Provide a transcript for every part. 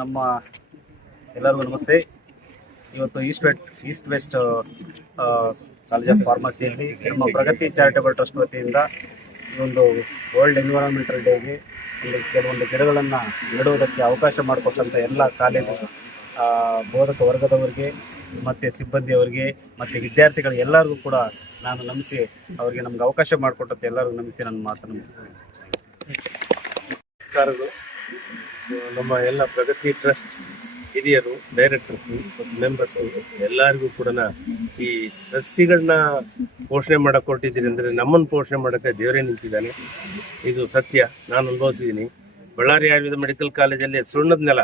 ನಮ್ಮ ಎಲ್ಲರಿಗೂ ನಮಸ್ತೆ ಇವತ್ತು East West East West College of ಫಾರ್ಮಸಿಯಲ್ಲಿ ನಮ್ಮ ಪ್ರಗತಿ ಚಾರಿಟಬಲ್ ಟ್ರಸ್ಟ್ ವತಿಯಿಂದ ಈ ಒಂದು ವರ್ಲ್ಡ್ ಎನ್ವಿರಾನ್ಮೆಂಟಲ್ ಡೇಗೆ ಒಂದು ಕೆಲವೊಂದು ಗಿಡಗಳನ್ನು ನೆಡುವುದಕ್ಕೆ ಅವಕಾಶ ಮಾಡಿಕೊಟ್ಟಂಥ ಎಲ್ಲ ಕಾಲೇಜು ಬೋಧಕ ವರ್ಗದವರಿಗೆ, ಮತ್ತು ಸಿಬ್ಬಂದಿಯವರಿಗೆ, ಮತ್ತು ವಿದ್ಯಾರ್ಥಿಗಳು ಎಲ್ಲರಿಗೂ ಕೂಡ ನಾನು ನಮಿಸಿ ಅವರಿಗೆ ನಮ್ಗೆ ಅವಕಾಶ ಮಾಡಿಕೊಟ್ಟಂತೆ ಎಲ್ಲರಿಗೂ ನಮಿಸಿ ನನ್ನ ಮಾತನ್ನು. ನಮಸ್ಕಾರಗಳು ನಮ್ಮ ಎಲ್ಲ ಪ್ರಗತಿ ಟ್ರಸ್ಟ್ ಹಿರಿಯರು ಡೈರೆಕ್ಟರ್ಸ್ ಮೆಂಬರ್ಸ್ ಎಲ್ಲರಿಗೂ ಕೂಡ ಈ ಸಸ್ಯಗಳನ್ನ ಪೋಷಣೆ ಮಾಡಕ್ಕೆ ಕೊಟ್ಟಿದ್ದೀರಿ ಅಂದರೆ ನಮ್ಮನ್ನು ಪೋಷಣೆ ಮಾಡೋಕ್ಕೆ ದೇವರೇ ನಿಂತಿದ್ದಾನೆ. ಇದು ಸತ್ಯ. ನಾನು ಅನುಭವಿಸಿದ್ದೀನಿ. ಬಳ್ಳಾರಿ ಆಯುರ್ವೇದ ಮೆಡಿಕಲ್ ಕಾಲೇಜಲ್ಲಿ ಸುಣ್ಣದ ನೆಲ.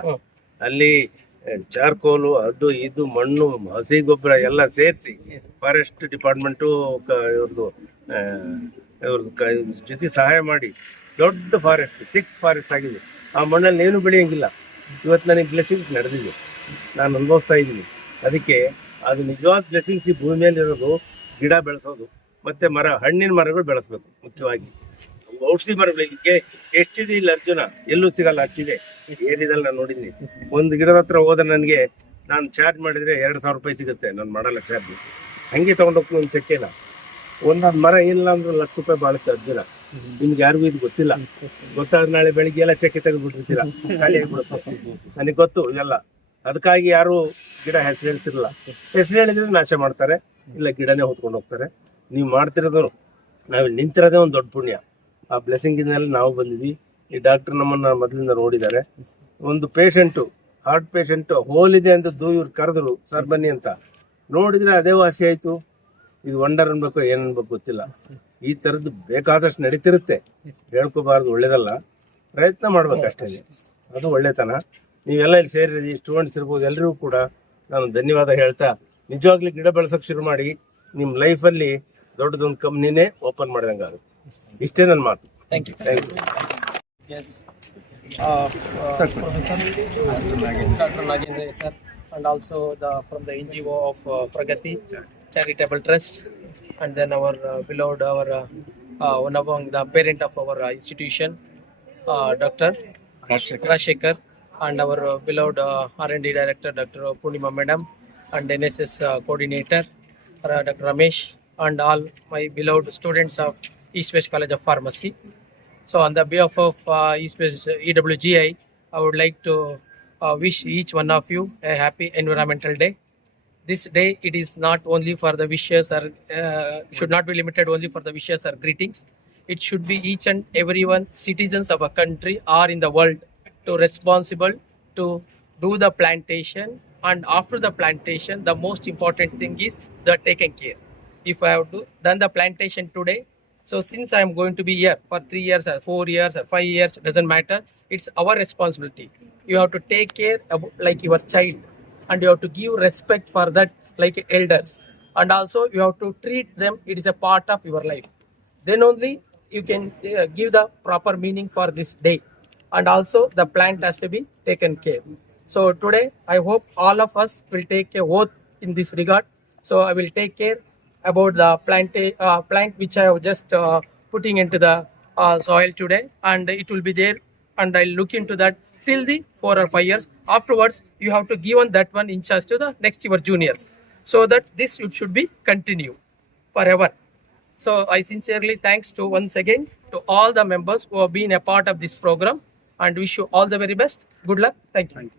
ಅಲ್ಲಿ ಚಾರ್ಕೋಲು ಅದು ಇದು ಮಣ್ಣು ಹಸಿ ಗೊಬ್ಬರ ಎಲ್ಲ ಸೇರಿಸಿ ಫಾರೆಸ್ಟ್ ಡಿಪಾರ್ಟ್ಮೆಂಟು ಇವ್ರದ್ದು ಆ, ಇವ್ರದ್ದು ಕ- ಜೊತೆ ಸಹಾಯ ಮಾಡಿ ದೊಡ್ಡ ಫಾರೆಸ್ಟ್ ಥಿಕ್ ಫಾರೆಸ್ಟ್ ಆಗಿದೆ. ಆ ಮಣ್ಣಲ್ಲಿ ಏನು ಬೆಳೆಯೋಂಗಿಲ್ಲ ಇವತ್ತು ನನಗೆ ಬ್ಲೆಸ್ಸಿಂಗ್ಸ್ ನಡೆದಿದೆ. ನಾನು ಅನುಭವಿಸ್ತಾ ಇದ್ದೀನಿ. ಅದಕ್ಕೆ ಅದು ನಿಜವಾದ ಬ್ಲೆಸ್ಸಿಂಗ್ಸ್ ಈ ಭೂಮಿ ಮೇಲೆ ಇರೋದು ಗಿಡ ಬೆಳೆಸೋದು, ಮತ್ತೆ ಮರ, ಹಣ್ಣಿನ ಮರಗಳು ಬೆಳೆಸ್ಬೇಕು ಮುಖ್ಯವಾಗಿ. ಔಷಧಿ ಮರಗಳಿಗೆ ಎಷ್ಟಿದೆ ಇಲ್ಲಿ ಅರ್ಜುನ? ಎಲ್ಲೂ ಸಿಗಲ್ಲ ಹಚ್ಚಿದೆ ಏರಿದಲ್ಲಿ ನಾನು ನೋಡಿದ್ದೀನಿ. ಒಂದು ಗಿಡದ ಹತ್ರ ಹೋದ್ರೆ ನನಗೆ ನಾನು ಚಾರ್ಜ್ ಮಾಡಿದರೆ ಎರಡು ಸಾವಿರ ರೂಪಾಯಿ ಸಿಗುತ್ತೆ ನಾನು ಮಾಡಲ್ಲ ಚಾರ್ಜ್ ಹಂಗೆ ತೊಗೊಂಡೋಗ್ತೀನಿ ಒಂದು ಇಲ್ಲ. ಒಂದೊಂದು ಮರ ಇಲ್ಲ ಅಂದ್ರೆ ಲಕ್ಷ ರೂಪಾಯಿ ಬಾಳುತ್ತೆ ಅರ್ಜುನ. ನಿಮ್ಗೆ ಯಾರಿಗೂ ಇದು ಗೊತ್ತಿಲ್ಲ. ಗೊತ್ತಾದ ನಾಳೆ ಬೆಳಿಗ್ಗೆ ಎಲ್ಲ ಚಕ್ಕೆ ತೆಗೆದ್ಬಿಟ್ಟಿರ್ತೀರ? ಖಾಲಿ ಆಗಿಬಿಡುತ್ತೆ. ನನಗೆ ಗೊತ್ತು ಇವೆಲ್ಲ ಅದಕ್ಕಾಗಿ ಯಾರು ಗಿಡ ಹೆಸರು ಹೇಳ್ತಿರಲ್ಲ ಹೆಸರು ಹೇಳಿದ್ರೆ ನಾಶ ಮಾಡ್ತಾರೆ. ಇಲ್ಲ ಗಿಡನೇ ಹೊತ್ಕೊಂಡು ಹೋಗ್ತಾರೆ. ನೀವು ಮಾಡ್ತಿರೋದು ನಾವು ನಿಂತಿರೋದೇ ಒಂದು ದೊಡ್ಡ ಪುಣ್ಯ. ಆ ಬ್ಲೆಸ್ಸಿಂಗಿನಲ್ಲಿ ನಾವು ಬಂದಿದ್ವಿ. ಈ ಡಾಕ್ಟರ್ ನಮ್ಮನ್ನ ಮೊದಲಿಂದ ನೋಡಿದ್ದಾರೆ. ಒಂದು ಪೇಷಂಟು ಹಾರ್ಟ್ ಪೇಷಂಟ್ ಹೋಲಿದೆ ಅಂತ ದೂ ಇವ್ರು ಕರೆದ್ರು, ಸರ್ ಬನ್ನಿ ಅಂತ. ನೋಡಿದ್ರೆ ಅದೇ ವಾಸಿ ಆಯಿತು. ಇದು ವಂಡರ್ ಅನ್ಬೇಕು ಏನನ್ಬೇಕು ಗೊತ್ತಿಲ್ಲ. ಈ ತರದ್ದು ಬೇಕಾದಷ್ಟು ನಡೀತಿರುತ್ತೆ. ಹೇಳ್ಕೋಬಾರ್ದು ಒಳ್ಳೇದಲ್ಲ. ಪ್ರಯತ್ನ ಮಾಡ್ಬೇಕಷ್ಟೇ ಅದು ಒಳ್ಳೆತನ. ನೀವೆಲ್ಲ ಇಲ್ಲಿ ಸೇರಿರಿ ಸ್ಟೂಡೆಂಟ್ಸ್ ಇರ್ಬೋದು ಎಲ್ಲರಿಗೂ ಕೂಡ ನಾನು ಧನ್ಯವಾದ ಹೇಳ್ತಾ ನಿಜವಾಗ್ಲೂ ಗಿಡ ಬೆಳೆಸೋಕೆ ಶುರು ಮಾಡಿ ನಿಮ್ಮ ಲೈಫಲ್ಲಿ ದೊಡ್ಡದೊಂದು ಕಂಪ್ನಿನೇ ಓಪನ್ ಮಾಡಿದಂಗೆ ಆಗುತ್ತೆ. ಇಷ್ಟೇ ನನ್ನ ಮಾತು. Thank you thank you doctor Nagendra sir Professor? Also the from the N G from of Pragati Charitable Trust, and then our uh, beloved our uh, uh, one among the parent of our uh, institution, uh, Dr. Rashekar, and our uh, beloved uh, R&D director, Dr. Purnima Madam, and NSS uh, coordinator, uh, Dr. Ramesh, and all my beloved students of East West College of Pharmacy. So, on the behalf of uh, East West EWGI, I would like to uh, wish each one of you a happy Environmental Day. This day, it is not only for the wishes or uh, should not be limited only for the wishes or greetings. It should be each and everyone, citizens of a country or in the world, to responsible to do the plantation. And after the plantation, the most important thing is the taking care. If I have to done the plantation today, so since I am going to be here for three years or four years or five years, doesn't matter. It's our responsibility. You have to take care of like your child, and you have to give respect for that like elders, and also you have to treat them. It is a part of your life. Then only you can uh, give the proper meaning for this day, and also the plant has to be taken care. So today, I hope all of us will take a oath in this regard. So I will take care about the plant, uh, plant which I have just uh, putting into the uh, soil today, and it will be there. And I'll look into that till the four or five years. Afterwards, you have to give on that one in charge to the next your juniors, so that this it should be continue forever. So I sincerely thanks to once again to all the members who have been a part of this program, and wish you all the very best. Good luck. Thank you.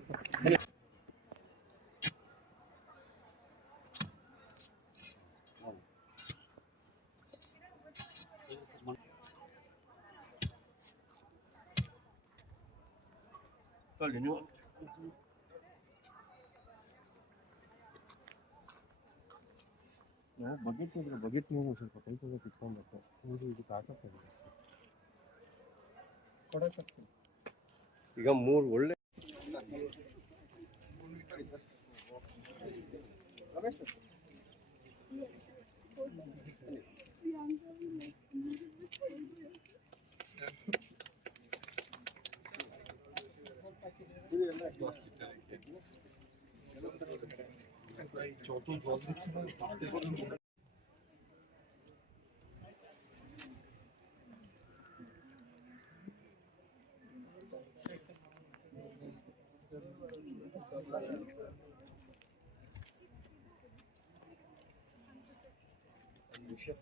Tol yun yung... ಬಗೆಟ್ ಅಂದ್ರೆ ಬಗೆಟ್ ನೀವು ಸ್ವಲ್ಪ ಕೈ ತುಂಬ ಇಟ್ಕೊಂಡ್ಬೇಕು ಇದು ಇದು ಕಾಸಕ್ಕೆ ಈಗ ಮೂರು ಒಳ್ಳೆ ರಮೇಶ್ ಸರ್ Thank. ವಿಷಯ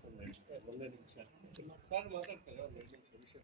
ಸರ್ ಮಾತಾಡ್ತಾರೆ ಒಂದು ಎರಡು ನಿಮಿಷ ವಿಷಯ